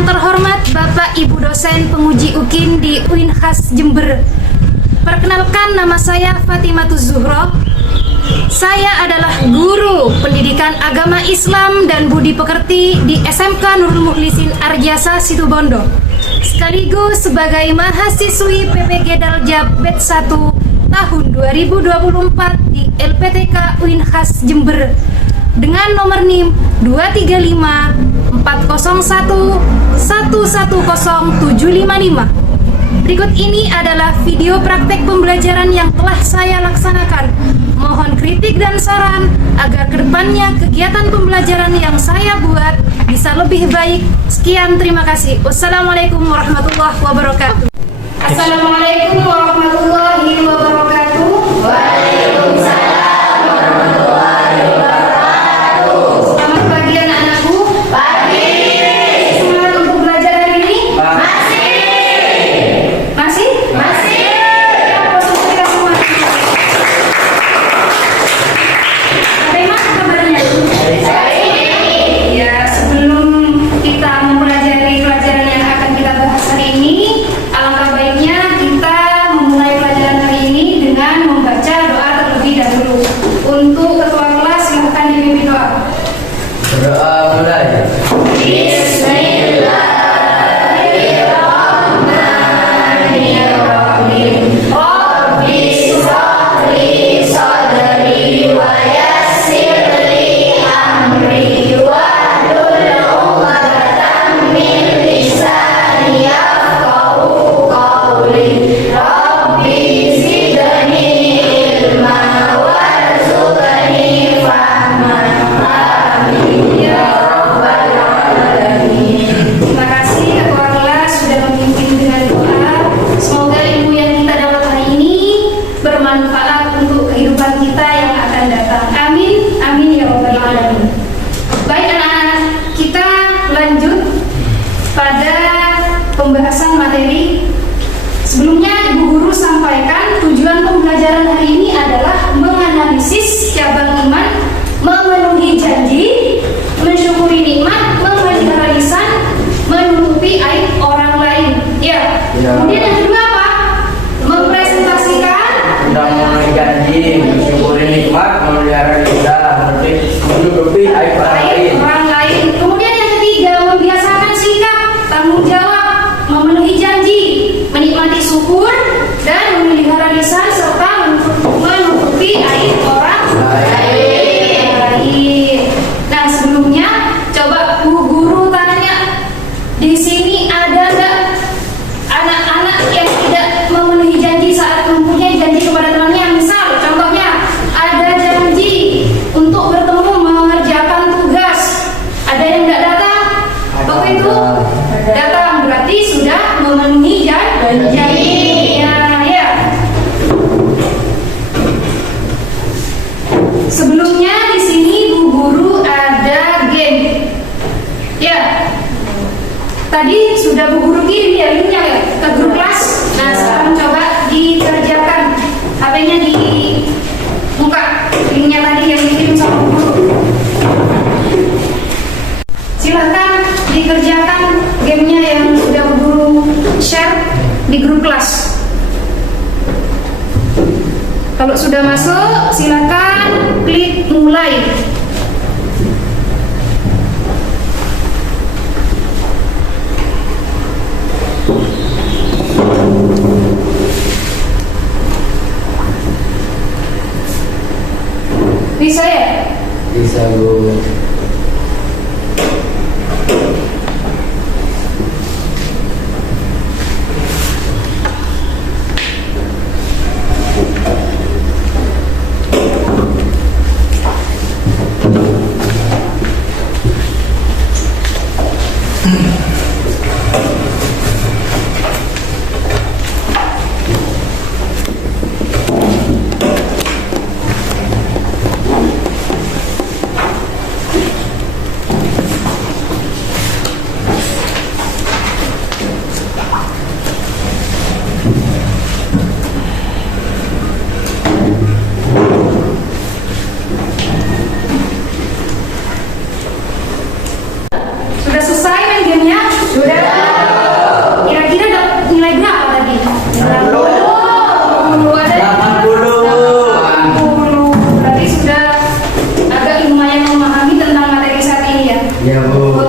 Yang terhormat Bapak Ibu dosen penguji UKIN di UINHAS Jember. Perkenalkan, nama saya Fatimatuz Zuhro. Saya adalah guru pendidikan agama Islam dan budi pekerti di SMK Nurul Mukhlisin Arjasa Situbondo, sekaligus sebagai mahasiswi PPG Daljab Batch 1 tahun 2024 di LPTK UINHAS Jember dengan nomor NIM 235 401 110755. Berikut ini adalah video praktek pembelajaran yang telah saya laksanakan. Mohon kritik dan saran agar kedepannya kegiatan pembelajaran yang saya buat bisa lebih baik. Sekian, terima kasih. Wassalamualaikum warahmatullahi wabarakatuh. Assalamualaikum warahmatullahi wabarakatuh. Waalaikumsalam warahmatullahi wabarakatuh. Selamat pagi anak-anakku. Pagi. Semangat untuk belajar hari ini? Masih. Masih? Masih. Ya, proses kita semua. Bagaimana kabarnya? Baik. Ya, sebelum kita mempelajari pelajaran yang akan kita bahas hari ini, alangkah baiknya kita memulai pelajaran hari ini dengan membaca doa terlebih dahulu. Untuk ketua kelas, silakan dipimpin doa. Berdoa mulai. Bismillahirrahmanirrahim. Rabbi shrahli sadri wa yassirli amri wahlul 'uqdatam min lisani yafqahu qawli. Rabbi zidni ilma warzuqni fahma. Amin ya rabbal alamin. Terima kasih ketua kelas sudah memimpin dengan doa. Semoga ilmu yang kita dapat hari ini bermanfaat untuk kehidupan kita yang akan datang. Amin. Amin ya rabbal alamin. Baik anak-anak, kita lanjut pada pembahasan materi. Sebelumnya Ibu Guru sampaikan tujuan pembelajaran hari ini adalah menganalisis cabang iman, memenuhi janji, mensyukuri nikmat, memelihara lisan, menutupi aib orang lain. Ya. Kemudian yang kedua apa? Mempresentasikan Sudah memenuhi janji, mensyukuri nikmat, memelihara lisan, menutupi aib orang lain. orang lain. Kemudian yang ketiga, membiasakan sikap tanggung jawab, memenuhi janji, menikmati syukur, dan memelihara lisan serta menutupi aib orang lain. Nah, sebelumnya coba Bu Guru tanya, di sini ada nggak anak-anak yang tidak memenuhi janji saat mempunyai janji kepada temannya? Misal, contohnya ada janji untuk bertemu mengerjakan tugas, ada yang nggak datang. Waktu itu datang, berarti sudah memenuhi janjinya, ya. Sebelumnya di sini Bu Guru ada game, ya. Tadi sudah Bu Guru kirim ya linknya ya ke grup kelas. Nah, sekarang coba dikerjakan. HP-nya dibuka, linknya tadi yang dikirim sama Bu Guru. Silahkan dikerjakan gamenya yang sudah Bu Guru share di grup kelas. Kalau sudah masuk, silakan klik mulai. Bisa ya? Bisa, Bu.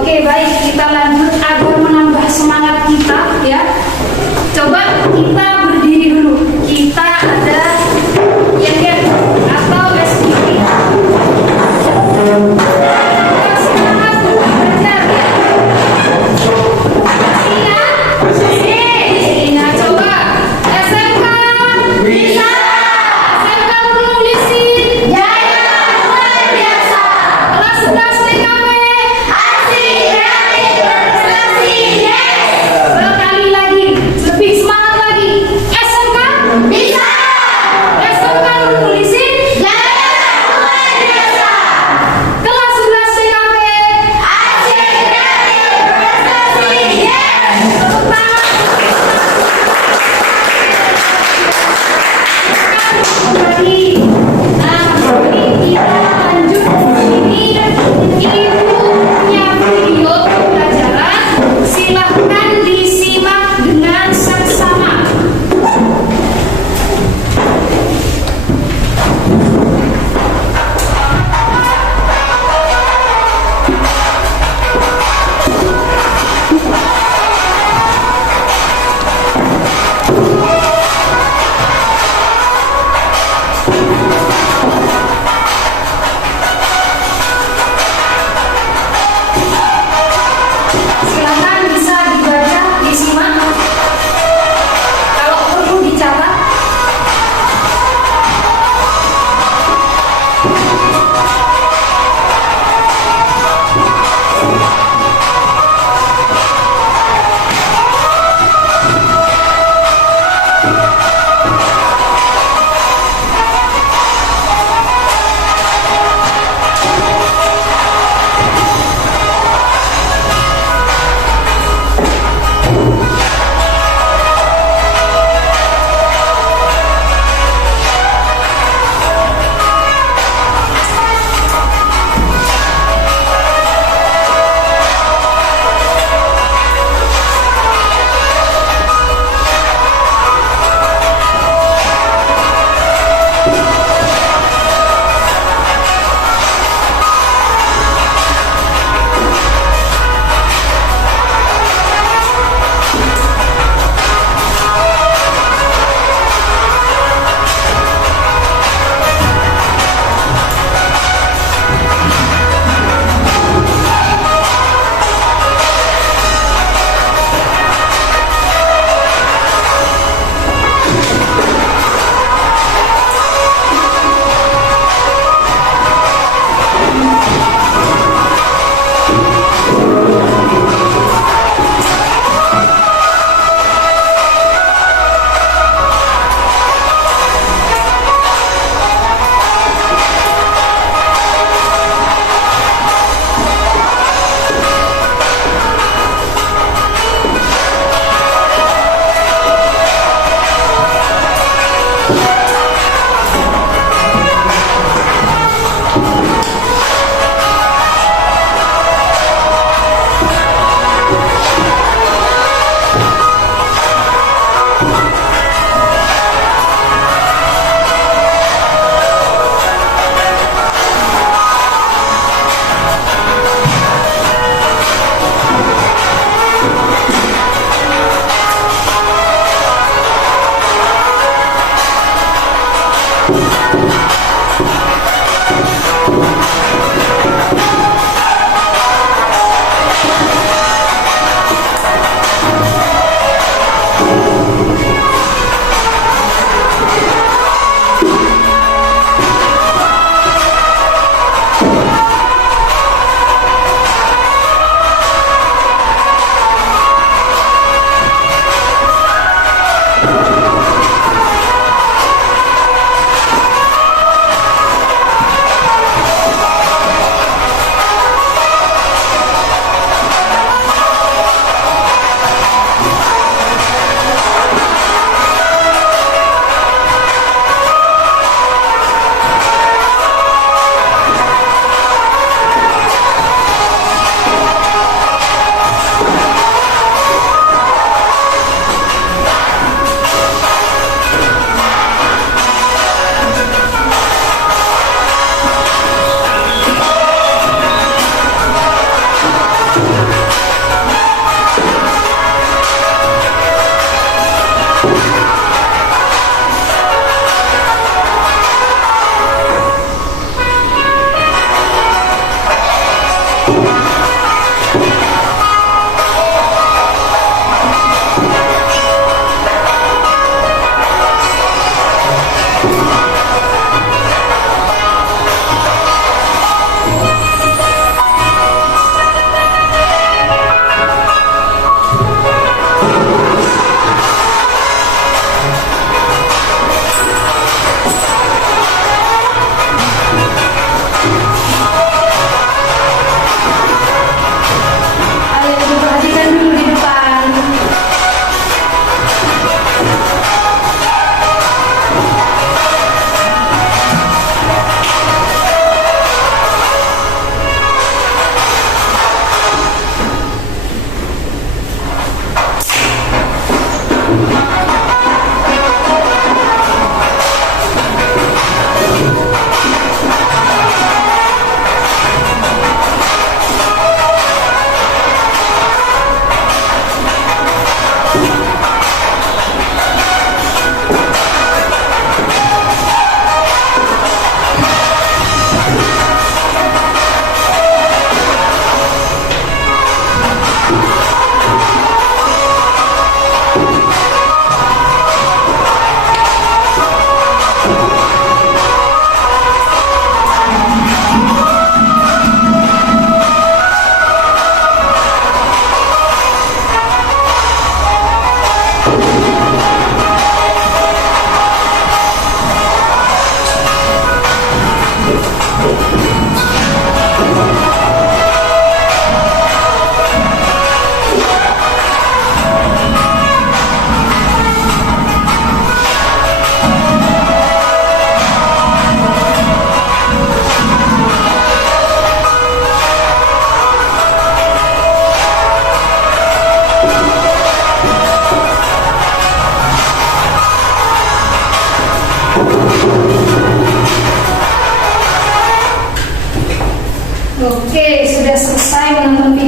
Oke, baik, kita lanjut agar menambah semangat kita ya. Coba kita berdiri dulu. Kita ada yang atau SPP. Semangat untuk belajar ya. Ingat, coba SMK bisa. SMK Gunung Lisi Jaya luar biasa. Kelas 11 TKP asik kreatif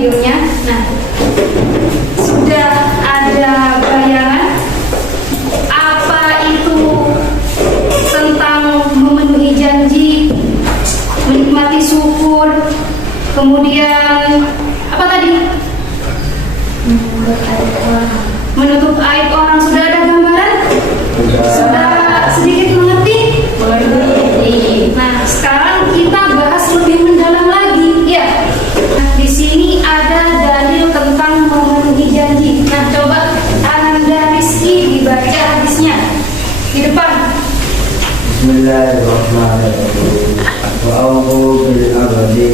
videonya. Nah, sudah ada bayangan apa itu tentang memenuhi janji, menikmati syukur, kemudian apa tadi? Menutup aib orang. Sudah ada gambaran? Sudah sedikit mengerti? Nah, sekarang kita bahas lebih mendalam lagi, ya. Nah, di sini ada dalil tentang memenuhi janji. Nah, coba Ananda Rizky dibaca hadisnya di depan. Bismillahirrahmanirrahim. Wa aufu bil abadi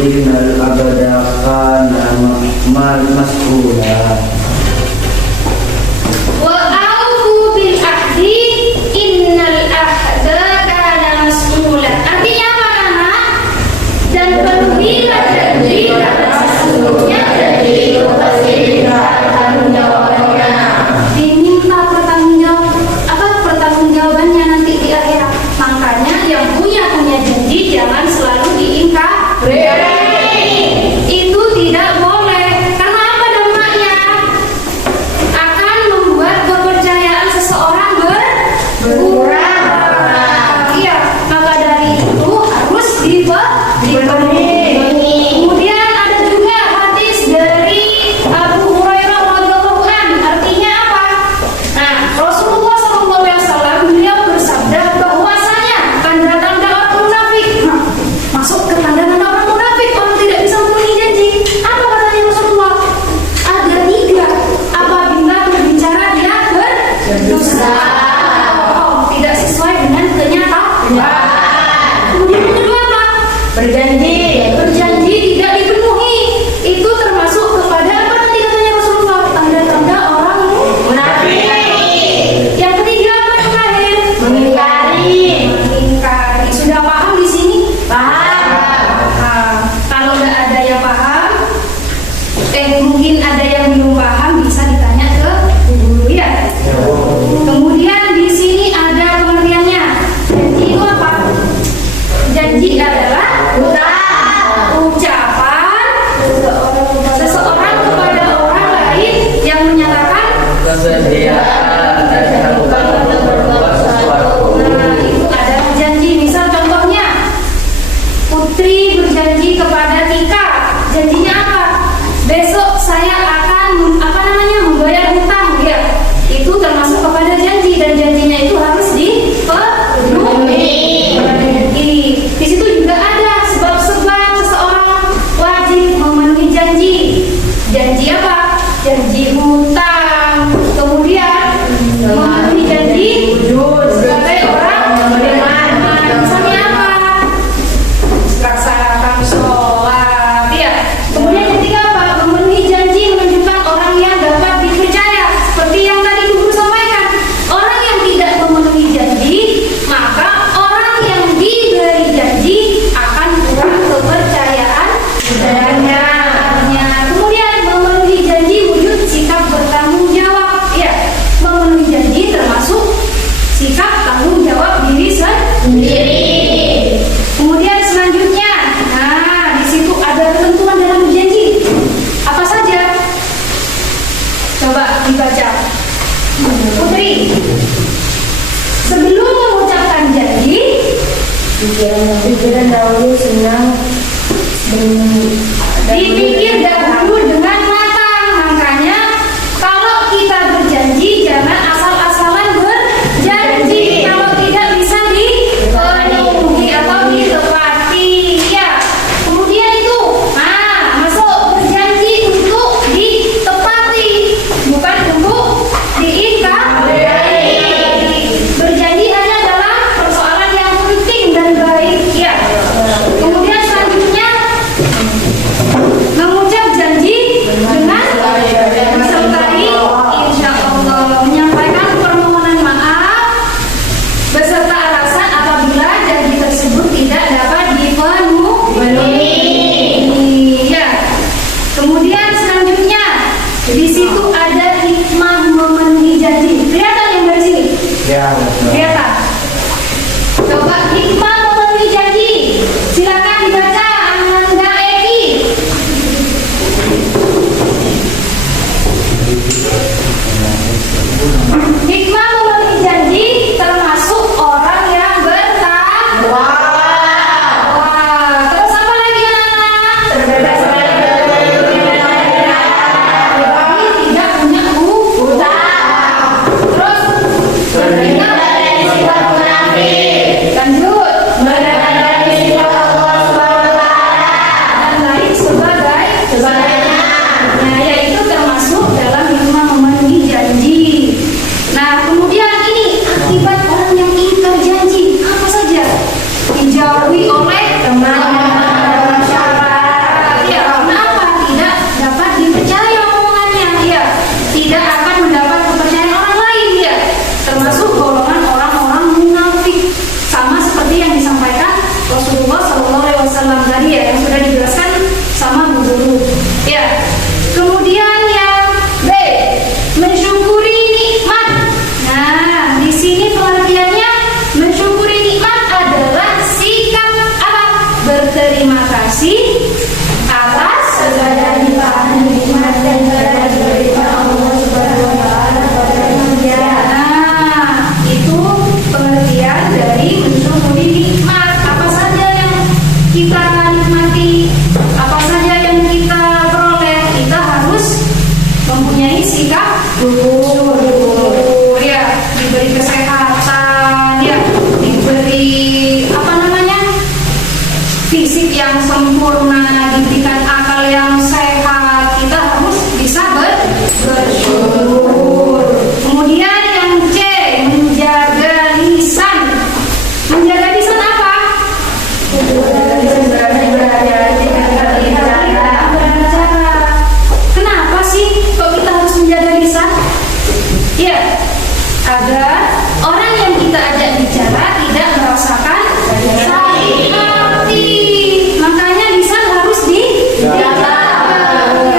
innal abada kana mas'ula. Wa aufu bil ahdi innal ahda kana mas'ula. Artinya apa, anak? Dan penuhilah janji karena sesungguhnya janji itu pasti bertanggungjawabnya. Diminta pertanggungjawabannya nanti di akhirat. Makanya yang punya janji jangan selalu diingkari. Itu tidak boleh. Karena apa dampaknya? Akan membuat kepercayaan seseorang berkurang. Iya, maka dari itu harus dipenuhi. Kemudian ada juga hadis dari Abu Hurairah radhiyallahu anhu. Artinya apa? Nah, Rasulullah SAW beliau bersabda bahwasanya akan datang orang munafik. Nah, masuk ke tanda-tanda orang munafik, orang tidak bisa memenuhi janji. Apa katanya Rasulullah? Ada 3. Apabila berbicara dia berdusta, tidak sesuai dengan kenyataan. Kemudian yang kedua apa? Berjanji tidak dipenuhi. Itu termasuk kepada apa nanti katanya Rasulullah? Tanda-tanda orang munafik. Yang ketiga apa yang terakhir? Mengingkari. Sudah paham di sini? Paham. Kalau nggak ada yang paham, mungkin ada yang belum paham, bisa ditanya ke guru ya. Kemudian di sini ada pengertiannya. Janji itu apa? Janji adalah ucapan seseorang kepada orang lain yang menyatakan Kesediaan dan melakukan untuk berbuat sesuatu. Nah, itu adalah janji. Misal contohnya, Putri berjanji kepada Tika. Janjinya apa? Besok saya akan membayar hutang, ya. Itu termasuk kepada janji dan janjinya itu harus dipenuhi. Di situ juga ada sebab-sebab seseorang wajib memenuhi janji. Janji apa? Janji hutang. Kemudian memenuhi janji sebagai orang beriman. Misalnya apa? Laksanakan sholat, ya. Kemudian yang ketiga apa? Memenuhi janji menunjukkan orang yang dapat dipercaya. Seperti yang tadi Guru sampaikan, orang yang tidak memenuhi janji, maka orang yang diberi janji akan kurang kepercayaan padanya. Kemudian memenuhi janji wujud sikap bertanggung jawab, ya. Memenuhi janji termasuk sikap tanggung jawab diri sendiri. Kemudian selanjutnya, nah di situ ada ketentuan dalam janji. Apa saja? Coba dibaca. Putri, sebelum mengucapkan janji, Pikiran dahulu senang dipikir dahulu dengan matang. Makanya kalau kita berjanji jangan asal-asalan berjanji. Kalau tidak bisa dipenuhi atau ditepati, ya. Kemudian itu, masuk berjanji untuk ditepati, bukan untuk diingkari. Berjanji hanya dalam persoalan yang penting dan baik, ya. Kemudian selanjutnya mengucap janji dengan disertai insya Allah menyampaikan permohonan maaf beserta alasan apabila janji tersebut tidak dapat dipenuhi. Ya. Kemudian selanjutnya di situ ada hikmah memenuhi janji. Kelihatan yang dari sini? Ya, betul. Kelihatan. Coba hikmah memenuhi janji. Silakan dibaca Ananda Eki. Nah, itu pengertian dari mensyukuri nikmat. Apa saja yang kita nikmati, apa saja yang kita peroleh, kita harus mempunyai sikap syukur. Ya, diberi kesehatan, ya, diberi apa namanya, fisik yang sempurna, diberikan akal yang sehat, kita harus bisa bersyukur. Kemudian yang C, menjaga lisan. Menjaga lisan apa? Kenapa sih kok kita harus menjaga lisan? Ya, agar orang yang kita ajak bicara tidak merasakan sakit hati. Makanya lisan harus dijaga.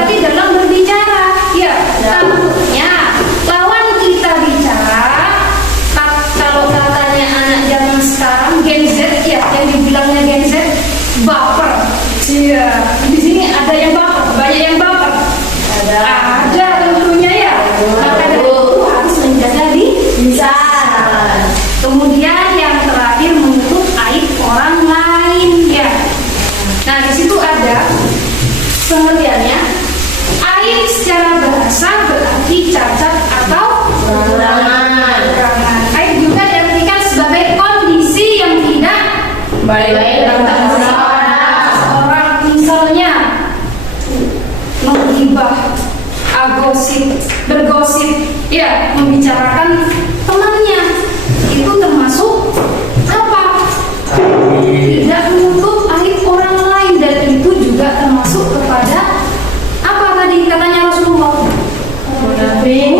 Hati dalam berbicara. Ya, takutnya lawan kita bicara, kalau katanya anak zaman sekarang Gen Z, ya, yang dibilangnya Gen Z, baper. Iya, di sini ada yang baper, banyak yang baper. Ada tentunya ya. Maka dari itu harus menjaga lisan. Kemudian yang terakhir, menutup aib orang lain, ya. Nah, di situ ada pengertiannya. Aib secara bahasa berarti cacat atau kekurangan. Aib juga diartikan sebagai kondisi yang tidak baik dalam seorang, misalnya menggibah, bergosip, ya, membicarakan temannya, itu termasuk apa? Tidak menutup aib orang lain, dan itu juga termasuk kepada apa tadi katanya Rasulullah? Munafik.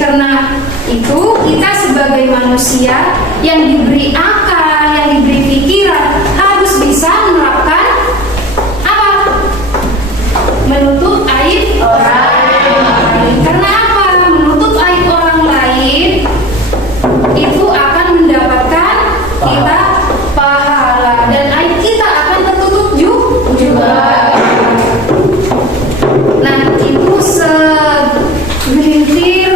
Karena itu kita sebagai manusia yang diberi akal, yang diberi pikiran, harus bisa menerapkan apa? Menutup aib orang lain. Karena apa? Menutup aib orang lain itu akan mendapatkan kita pahala, dan aib kita akan tertutup juga. Nah, itu segelintir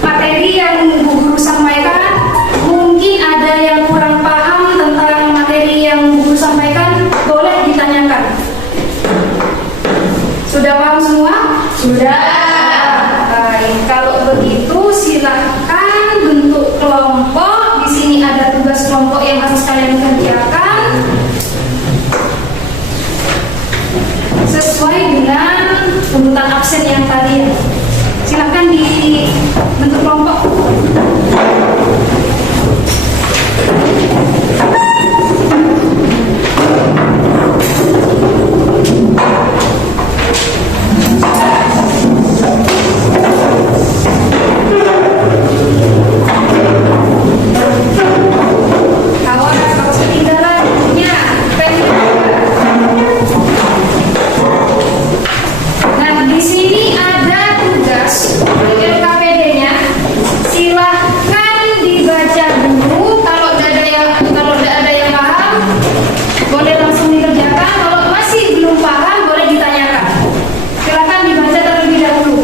materi yang Bu Guru sampaikan. Mungkin ada yang kurang paham tentang materi yang Bu Guru sampaikan, boleh ditanyakan. Sudah paham semua? Sudah. Baik, kalau begitu silahkan bentuk kelompok. Di sini ada tugas kelompok yang harus kalian kerjakan sesuai dengan urutan absen yang tadi, ya. Silahkan dibentuk kelompok. Awas ketinggalan punya pen. Nah, di sini ada tugas LKPD-nya. Silahkan dibaca dulu. Kalau tidak ada yang paham, boleh langsung dikerjakan. Kalau masih belum paham, boleh ditanyakan. Silahkan dibaca terlebih dahulu.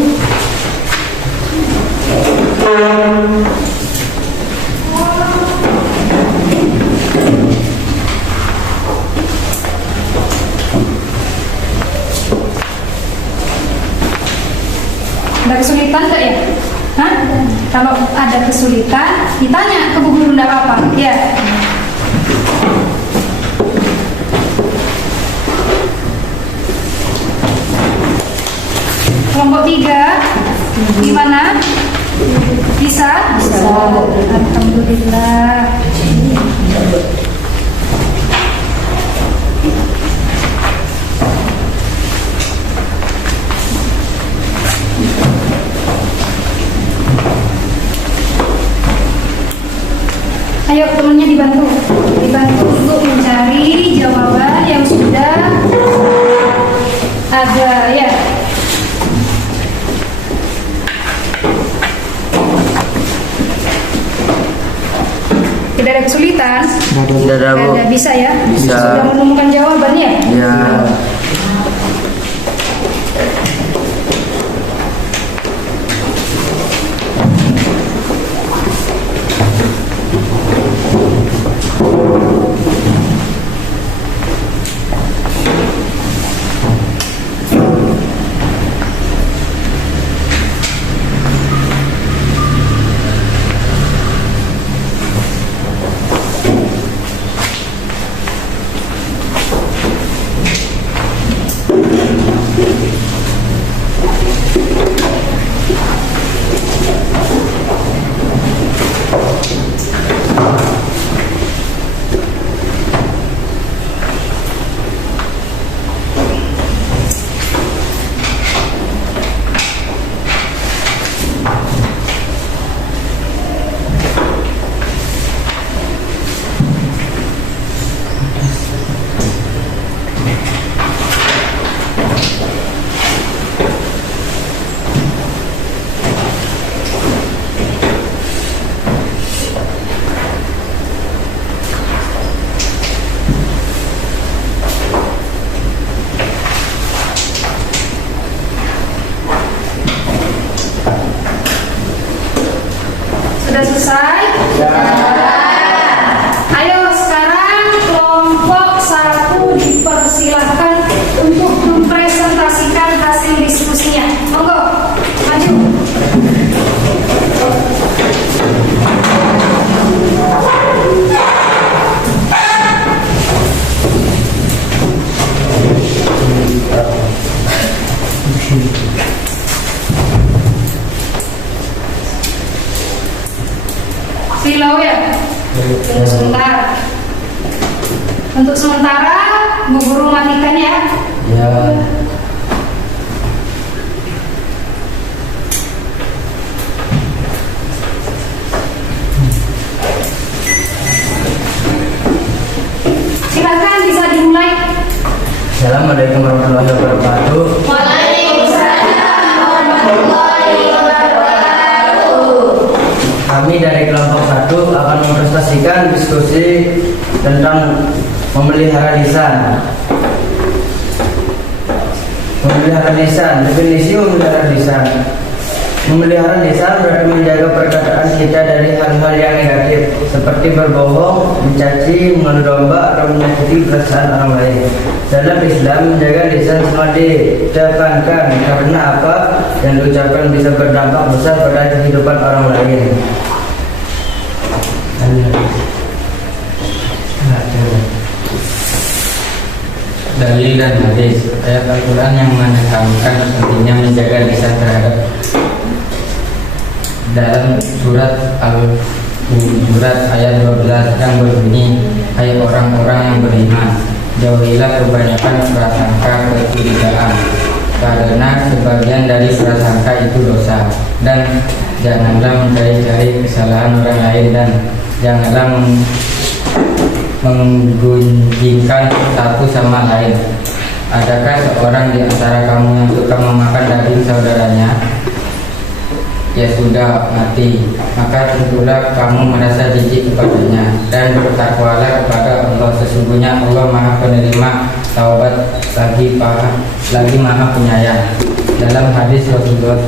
Ada kesulitan nggak ya? Hah? Kalau ada kesulitan, ditanya ke Bu Guru, nggak apa-apa. Ya. Kelompok 3, gimana? Bisa? Bisa. Alhamdulillah. Ayo temennya dibantu untuk mencari jawaban yang sudah ada, ya. Tidak ada kesulitan? Tidak ada, Bu. Bisa ya? Bisa. Sudah menemukan jawabannya? Ya. Ya. Sebentar. Untuk sementara, Bu Guru matikan ya. Ya. Silakan bisa dimulai. Assalamualaikum warahmatullahi wabarakatuh. Kami dari kelompok 1 akan mempresentasikan diskusi tentang memelihara lisan. Memelihara lisan, definisi memelihara lisan. Memelihara lisan berarti menjaga perkataan kita dari hal-hal yang negatif seperti berbohong, mencaci, mengalu domba, atau menyakiti perasaan orang lain. Dalam Islam, menjaga lisan sangat ditekankan karena apa yang diucapkan bisa berdampak besar pada kehidupan orang lain. Dalil dan hadis. Ayat Al-Quran yang menekankan pentingnya menjaga lisan terhadap dalam surat Al-Hujurat ayat 12 yang berbunyi, hai orang-orang yang beriman, jauhilah kebanyakan prasangka kecurigaan, karena sebagian dari prasangka itu dosa, dan janganlah mencari-cari kesalahan orang lain, dan janganlah menggunjingkan satu sama lain. Adakah seorang di antara kamu yang suka memakan daging saudaranya? Ya sudah mati, maka tentulah kamu merasa jijik kepadanya, dan bertakwalah kepada Allah. Sesungguhnya Allah Maha Penerima taubat lagi Maha Penyayang. Dalam hadis Rasulullah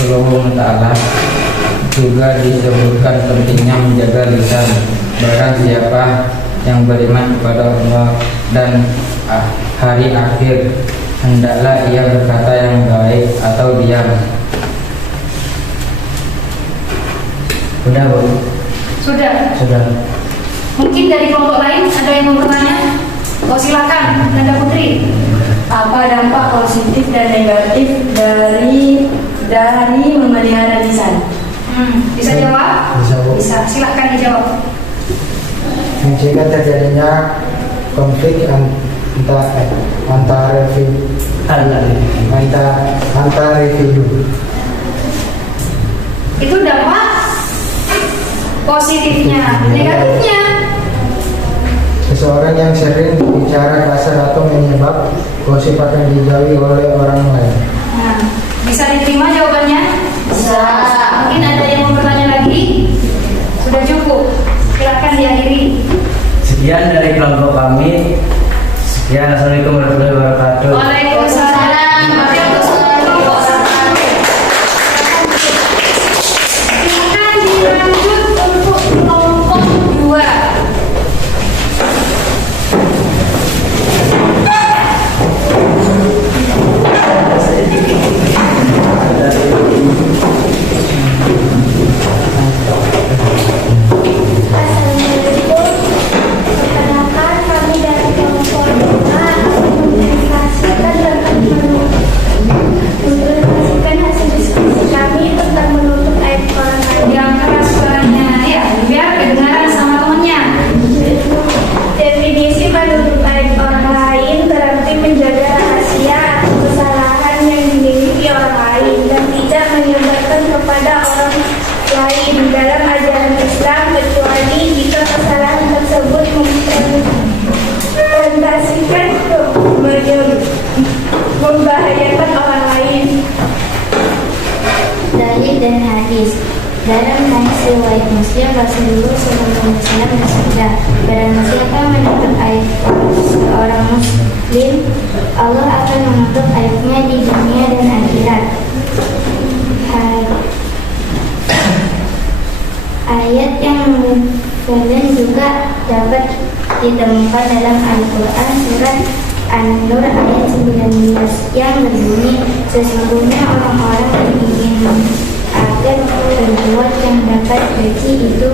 SAW juga disebutkan pentingnya menjaga lisan. Barang siapa yang beriman kepada Allah dan hari akhir, hendaklah ia berkata yang baik atau diam. Sudah, Bu? Sudah. Sudah. Mungkin dari kelompok lain ada yang mau bertanya? Oh, silakan, Nanda Putri. Apa dampak positif dan negatif dari memelihara lisan? Bisa jawab? Bisa, Bu. Bisa, silakan dijawab. Mencegah terjadinya konflik antar individu. Itu dampak positifnya. Negatifnya, Seseorang yang sering bicara kasar atau menyebab gosip akan dijauhi oleh orang lain. nah, bisa diterima jawabannya? Bisa. Mungkin ada yang mau bertanya lagi? Sudah cukup. Silakan diakhiri. Sekian dari kelompok kami. Sekian, assalamualaikum warahmatullahi wabarakatuh. Waalaikumsalam. Berarti untuk semua kelompok silakan dilanjut untuk kelompok 2. Perkenalkan, kami dari kelompok 5 mengimplementasikan hasil diskusi kami tentang menutup aib orang lain. Yang keras suaranya ya, biar kedengaran sama temennya. Definisi menutup aib orang lain berarti menjaga rahasia atau kesalahan yang dimiliki orang lain dan tidak menyebarkan kepada orang lain dalam ajaran Islam, kecuali jika kesalahan tersebut mempresentasikan membahayakan orang lain. Dalil dan hadis. Dalam hadis riwayat Muslim, Rasulullah SAW bersabda, barang siapa menutup aib seorang muslim, Allah akan menutup aibnya di dunia dan akhirat. Ayat yang kalian juga dapat ditemukan dalam Al-Quran surat An-Nur ayat 19 yang berbunyi, sesungguhnya orang-orang yang ingin agar berbuat yang dapat gaji itu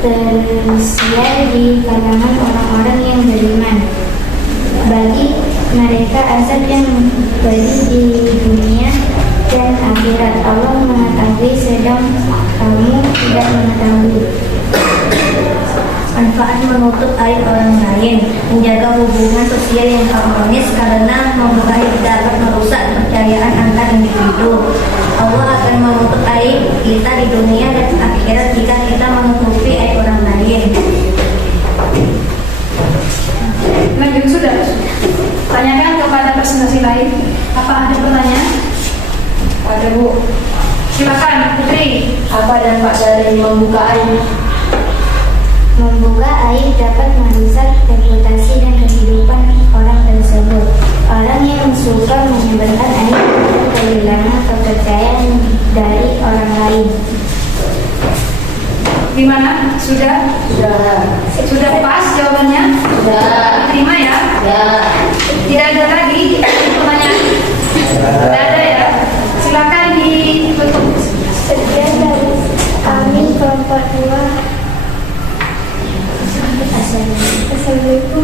tersiar di kalangan orang-orang yang beriman. Bagi mereka azab yang pedih di dunia dan akhirat. Allah mengetahui sedang kamu tidak mengetahui. bermanfaat menutup aib orang lain, menjaga hubungan sosial yang harmonis karena membuka aib dapat merusak kepercayaan antar individu. Allah akan menutup aib kita di dunia dan akhirat jika kita menutupi aib orang lain. Lanjut sudah. Tanyakan kepada presentasi lain. Apa ada pertanyaan? Ada Bu. Silakan Putri. Apa dampak dari membuka aib? Membuka aib dapat merusak reputasi dan kehidupan orang tersebut. Orang yang suka menyebarkan aib akan kehilangan kepercayaan dari orang lain. Gimana? Sudah? Sudah pas jawabannya? Sudah. Terima ya? Ya. Tidak ada lagi pertanyaan? Tidak ada ya? Silakan ditutup. Sekian dari kami kelompok 2. Assalamualaikum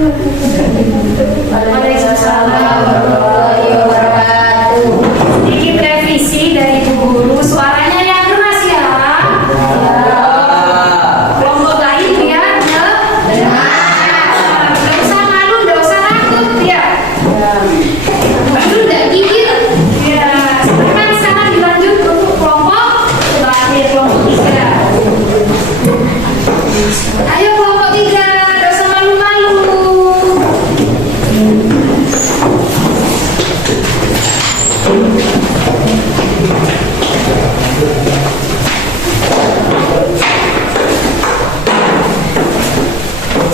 Waalaikumsalam warahmatullahi wabarakatuh. Sedikit revisi dari Bu Guru, suaranya yang keras ya. Kelompok lain ya, nggak usah malu, nggak usah takut ya. Malu nggak gigit. Ya, silakan sekarang dilanjut untuk kelompok terakhir, kelompok 3. Ayo kelompok 3, nggak usah malu-malu.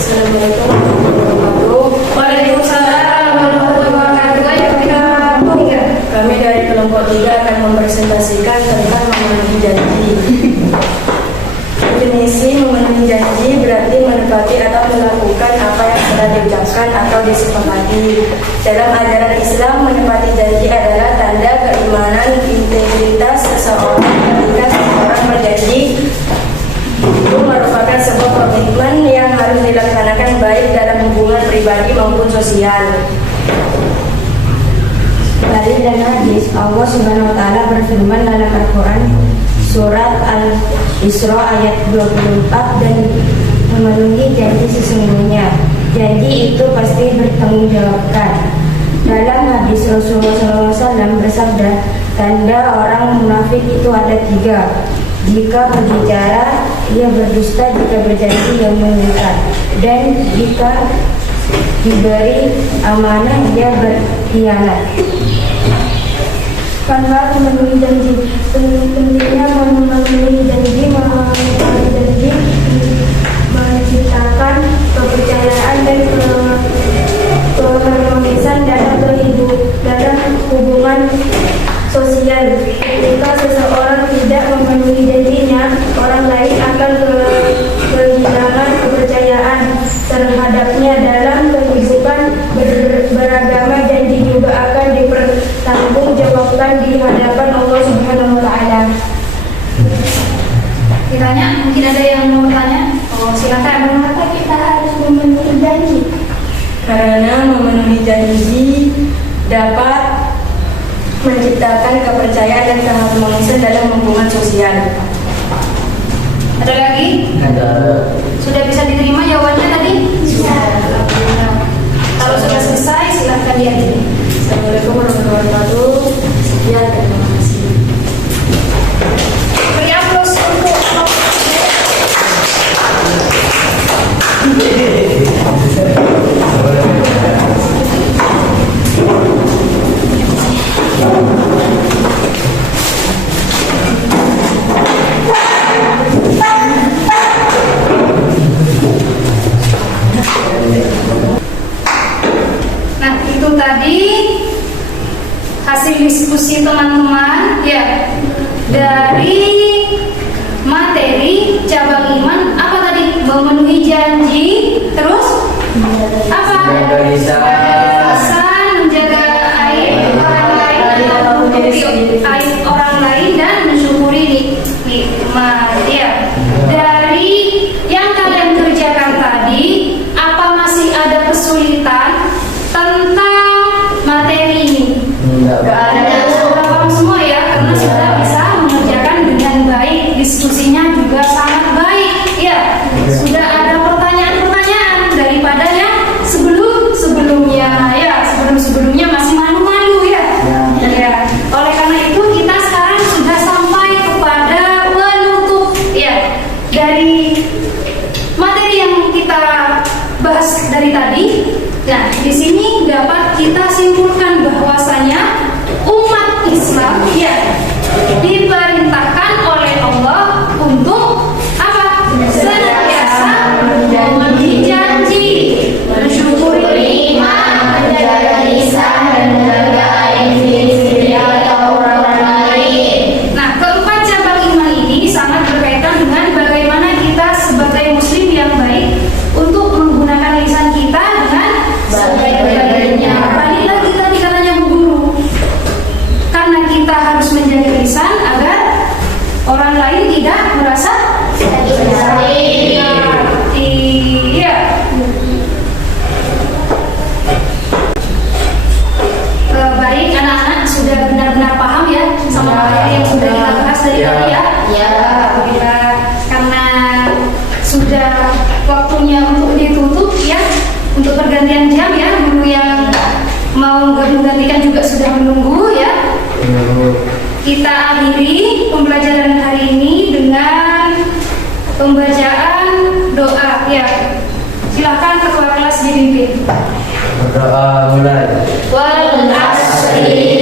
Assalamualaikum warahmatullahi wabarakatuh. Waalaikumsalam warahmatullahi wabarakatuh. Ayo kita mulai. Kami dari kelompok 3 akan mempresentasikan tentang memenuhi janji. Definisi memenuhi janji berarti menepati atau melakukan apa yang telah diucapkan atau disepakati. Dalam ajaran Islam, menepati janji adalah tanda keimanan integritas seseorang. Ketika seseorang berjanji, itu merupakan sebuah komitmen yang harus dilaksanakan baik dalam hubungan pribadi maupun sosial. Dari dan hadis, Allah Subhanahu wa taala berfirman dalam Al-Qur'an surat Al-Isra ayat 24, dan memenuhi janji sesungguhnya janji itu pasti bertanggungjawabkan. Dalam hadis Rasulullah SAW bersabda, tanda orang munafik itu ada 3. Jika berbicara, ia berdusta, jika berjanji ia mengingkar, dan jika diberi amanah ia berkhianat. Panduan memenuhi janji. Pentingnya memenuhi janji, menciptakan kepercayaan dan keharmonisan dalam hubungan sosial. Jika seseorang tidak memenuhi janjinya, orang lain akan kehilangan kepercayaan terhadapnya dalam kehidupan beragama. Janji juga akan dipertanggungjawabkan di hadapan Allah Subhanahu wa taala. Ditanya, mungkin ada yang mau bertanya? Oh, silakan. Mengapa kita harus memenuhi janji? Karena memenuhi janji dapat menciptakan kepercayaan dan keharmonisan dalam hubungan sosial. Ada lagi? Ada. Sudah bisa diterima jawabannya tadi? Alhamdulillah. Kalau sudah selesai, silahkan diakhiri. Assalamualaikum warahmatullahi wabarakatuh. Sekian, terima kasih. Beri aplaus untuk Nah, itu tadi hasil diskusi teman-teman ya dari materi cabang iman. Apa tadi? Memenuhi janji, terus apa? Menjaga lisan. Menjaga aib orang lain atau menutupi aib orang lain dan mensyukuri nikmat ya. Dari yang kalian kerjakan tadi, apa masih ada kesulitan tentang materi ini? Sudah paham semua ya, karena sudah bisa mengerjakan dengan baik, diskusinya juga sangat baik ya. Sudah ada pertanyaan kita simpulkan bahwasanya umat Islam ya diperintahkan oleh Allah untuk apa? Senantiasa memenuhi janji, mensyukuri nikmat, menjaga lisan dan menjaga aib diri atau orang lain. Nah, keempat cabang iman ini sangat berkaitan dengan bagaimana kita sebagai muslim yang baik untuk menggunakan lisan kita dengan sebaik-baiknya. Balik lagi tadi katanya Bu Guru, karena kita harus menjaga lisan agar orang lain tidak merasa sakit. Iya. Baik, anak-anak sudah benar-benar paham ya sama materi yang sudah kita bahas dari tadi ya. Ya. Alhamdulillah. Karena sudah waktunya untuk ditutup ya, untuk pergantian jam ya, guru yang mau menggantikan juga sudah menunggu ya. Kita akhiri pembelajaran hari ini dengan pembacaan doa ya. Silakan ketua kelas dipimpin. Berdoa mulai. Wal asri